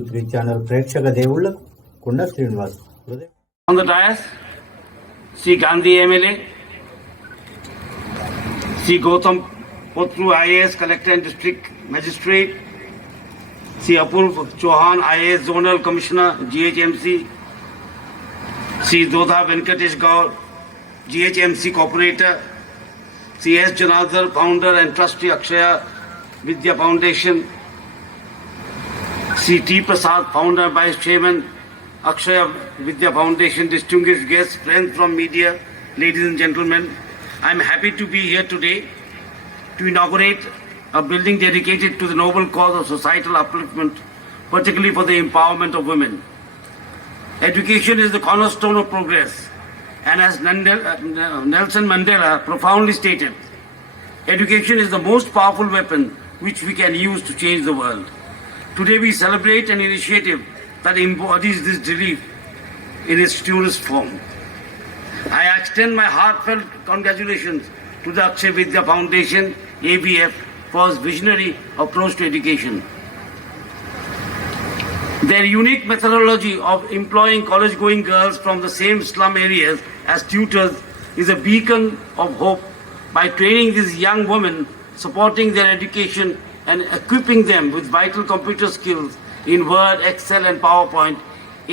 Q3 channel ప్రేక్షక దేవుళ్లకు కొండ Srinivas. On the dais, Sri Gandhi MLA, Sri Gautam Potru IAS Collector and District Magistrate, Sri Apurv Chauhan IAS Zonal Commissioner GHMC, Sri Dodha Venkatesh Gaur GHMC Corporator, Sri S. Janardhar Founder and Trustee Akshaya Vidya Foundation, Sri T. Prasad Founder Vice Chairman Akshaya Vidya Foundation, distinguished guests, friends from media, ladies and gentlemen, I am happy to be here today to inaugurate a building dedicated to the noble cause of societal upliftment, particularly for the empowerment of women. Education is the cornerstone of progress, and as Nelson Mandela profoundly stated, education is the most powerful weapon which we can use to change the world. Today we celebrate an initiative that embodies this belief in its truest form. I extend my heartfelt congratulations to the Akshaya Vidya Foundation, AVF, for its visionary approach to education. Their unique methodology of employing college-going girls from the same slum areas as tutors is a beacon of hope. By training these young women, supporting their education and equipping them with vital computer skills in Word, Excel and PowerPoint,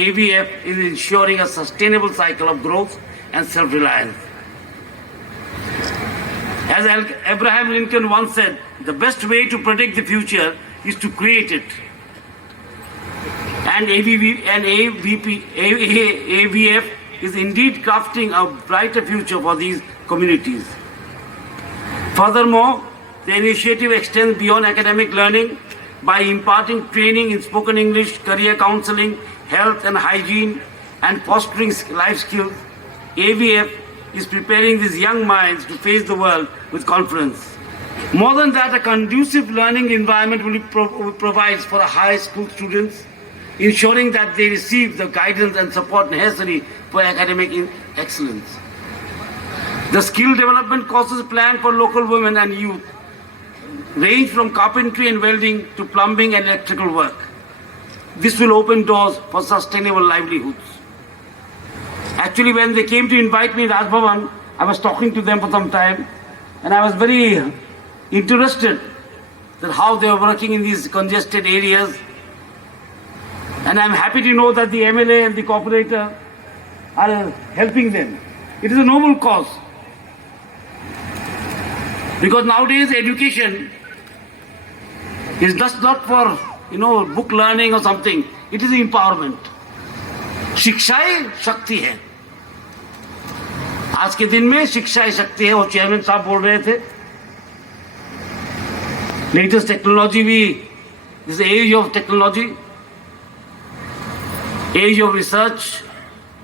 AVF is ensuring a sustainable cycle of growth and self-reliance. As Abraham Lincoln once said, the best way to predict the future is to create it. And AVF is indeed crafting a brighter future for these communities. Furthermore, the initiative extends beyond academic learning by imparting training in spoken English, career counseling, health and hygiene, and fostering life skills. AVF is preparing these young minds to face the world with confidence. More than that, a conducive learning environment provides for high school students, ensuring that they receive the guidance and support necessary for academic excellence. The skill development courses planned for local women and youth range from carpentry and welding to plumbing and electrical work. This will open doors for sustainable livelihoods. Actually, when they came to invite me in Raj Bhavan, I was talking to them for some time and I was very interested that how they are working in these congested areas. And I'm happy to know that the MLA and the corporator are helping them. It is a noble cause. Because nowadays education is just not for, book learning or something. It is empowerment. शिक्षा ही शक्ति है. आज के दिन में शिक्षा ही शक्ति है. और चेयरमैन साहब बोल रहे थे, लेटेस्ट टेक्नोलॉजी भी, this age of technology, age of research,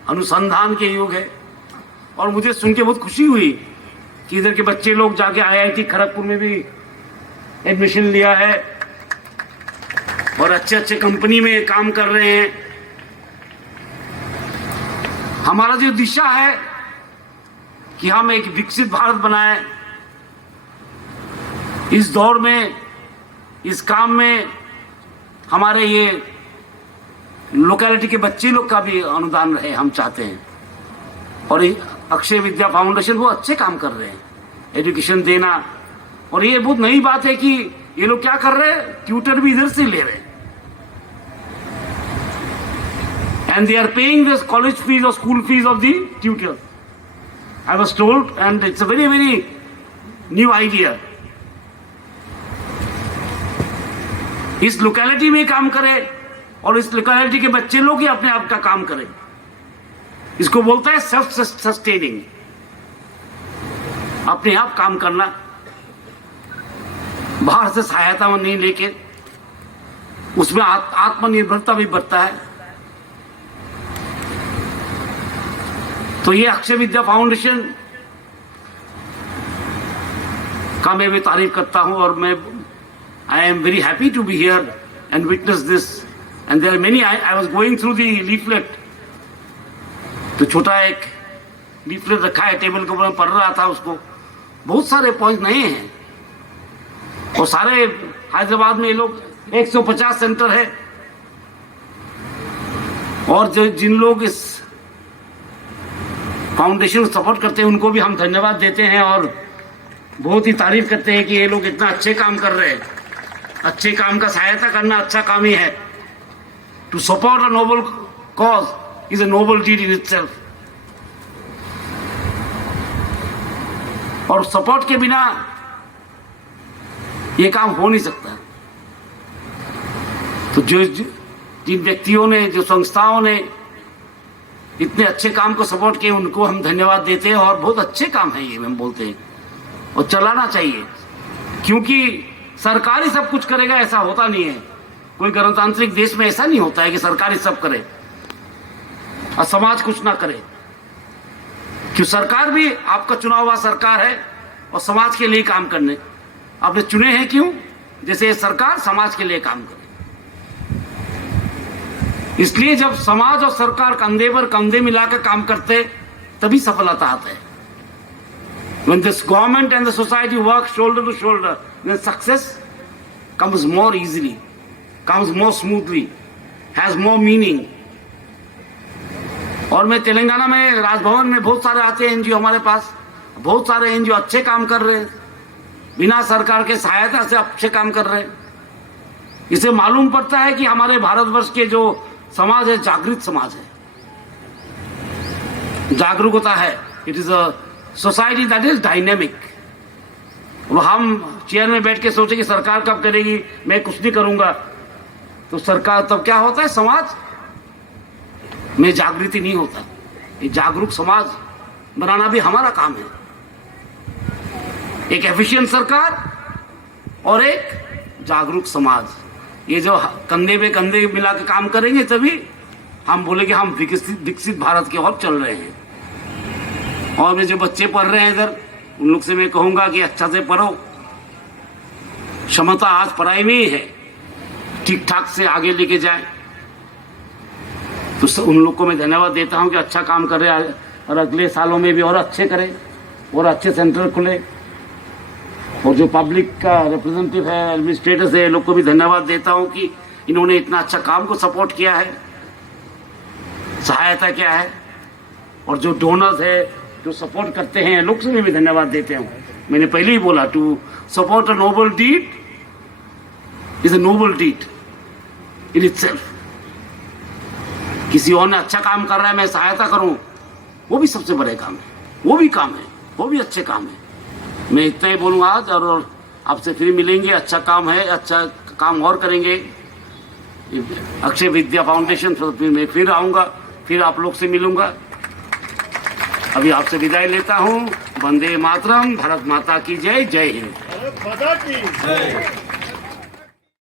अनुसंधान के युग है. और मुझे सुन के बहुत खुशी हुई कि इधर के बच्चे लोग जाके IIT खड़गपुर में भी एडमिशन लिया है और अच्छे अच्छे कंपनी में काम कर रहे हैं. हमारा जो दिशा है कि हम एक विकसित भारत बनाएं, इस दौर में, इस काम में हमारे ये लोकेलिटी के बच्चे लोग का भी अनुदान रहे, हम चाहते हैं. और अक्षय विद्या फाउंडेशन वो अच्छे काम कर रहे हैं, एजुकेशन देना. और ये बहुत नई बात है कि ये लोग क्या कर रहे हैं, ट्यूटर भी इधर से ले रहे हैं. And they are paying the college fees or school fees of the tutors. I was told, and it's a very, very new idea. इस लोकेलिटी में काम करें और इस लोकेलिटी के बच्चे लोग ही अपने आप का काम करें. इसको बोलता है सेल्फ सस्टेनिंग, अपने आप काम करना, बाहर से सहायता नहीं लेके. उसमें आत्मनिर्भरता भी बढ़ता है. तो ये अक्षय विद्या फाउंडेशन का मैं भी तारीफ करता हूं. और मैं I am very happy to be here and witness this. And there are many. I was going through the leaflet. तो छोटा एक लीफलेट रखा है टेबल के ऊपर, पढ़ रहा था उसको. बहुत सारे पॉइंट नए हैं और सारे हैदराबाद में ये लोग 150 सेंटर है और जो जिन लोग इस फाउंडेशन को सपोर्ट करते हैं उनको भी हम धन्यवाद देते हैं और बहुत ही तारीफ करते हैं कि ये लोग इतना अच्छे काम कर रहे हैं। अच्छे काम का सहायता करना अच्छा काम ही है। To support a noble cause is a noble deed in itself. और सपोर्ट के बिना ये काम हो नहीं सकता। तो जिन व्यक्तियों ने, जो संस्थाओं ने इतने अच्छे काम को सपोर्ट किए उनको हम धन्यवाद देते हैं। और बहुत अच्छे काम है ये, हम बोलते हैं, और चलाना चाहिए, क्योंकि सरकार ही सब कुछ करेगा ऐसा होता नहीं है। कोई गणतांत्रिक देश में ऐसा नहीं होता है कि सरकार ही सब करे और समाज कुछ ना करे। क्यों, सरकार भी आपका चुना हुआ सरकार है और समाज के लिए काम करने आपने चुने हैं। क्यों? जैसे ये सरकार समाज के लिए काम करे। इसलिए जब समाज और सरकार कंधे पर कंधे मिलाकर काम करते तभी सफलता आता है। When this government and the society work shoulder to shoulder, then success comes more easily, comes more smoothly, has more meaning. और मैं तेलंगाना में राजभवन में बहुत सारे आते हैं एनजीओ हमारे पास, बहुत सारे एनजीओ अच्छे काम कर रहे हैं, बिना सरकार के सहायता से अच्छे काम कर रहे हैं। इसे मालूम पड़ता है कि हमारे भारतवर्ष के जो समाज है जागृत समाज है, जागरूकता है। It is a society that is dynamic. अब हम चेयर में बैठ के सोचे कि सरकार कब करेगी, मैं कुछ नहीं करूंगा, तो सरकार तब क्या होता है, समाज में जागृति नहीं होता। ये जागरूक समाज बनाना भी हमारा काम है। एक एफिशिएंट सरकार और एक जागरूक समाज, ये जो कंधे पे कंधे मिला के काम करेंगे तभी हम बोलेंगे हम विकसित भारत की ओर चल रहे हैं। और मैं जो बच्चे पढ़ रहे हैं इधर, उन लोग से मैं कहूंगा कि अच्छा से पढ़ो। क्षमता आज पढ़ाई में ही है, ठीक ठाक से आगे लेके जाए। तो उन लोग को मैं धन्यवाद देता हूं कि अच्छा काम कर रहे हैं और अगले सालों में भी और अच्छे करें और अच्छे सेंटर खुले। और जो पब्लिक का रिप्रेजेंटेटिव है, एडमिनिस्ट्रेटर्स है, लोग को भी धन्यवाद देता हूं कि इन्होंने इतना अच्छा काम को सपोर्ट किया है, सहायता किया है। और जो डोनर्स है, जो सपोर्ट करते हैं, लोग से भी धन्यवाद देते हूं। मैंने पहले ही बोला, to support a noble deed is a noble deed in itself. किसी और ने अच्छा काम कर रहा है, मैं सहायता करूं, वो भी सबसे बड़े काम है, वो भी काम है, वो भी अच्छे काम है। मैं इतना ही बोलूंगा आज, और आपसे फिर मिलेंगे। अच्छा काम है, अच्छा काम और करेंगे। अक्षय विद्या फाउंडेशन मैं फिर आऊंगा, फिर आप लोग से मिलूंगा। अभी आपसे विदाई लेता हूं। वंदे मातरम। भारत माता की जय। जय हिंद।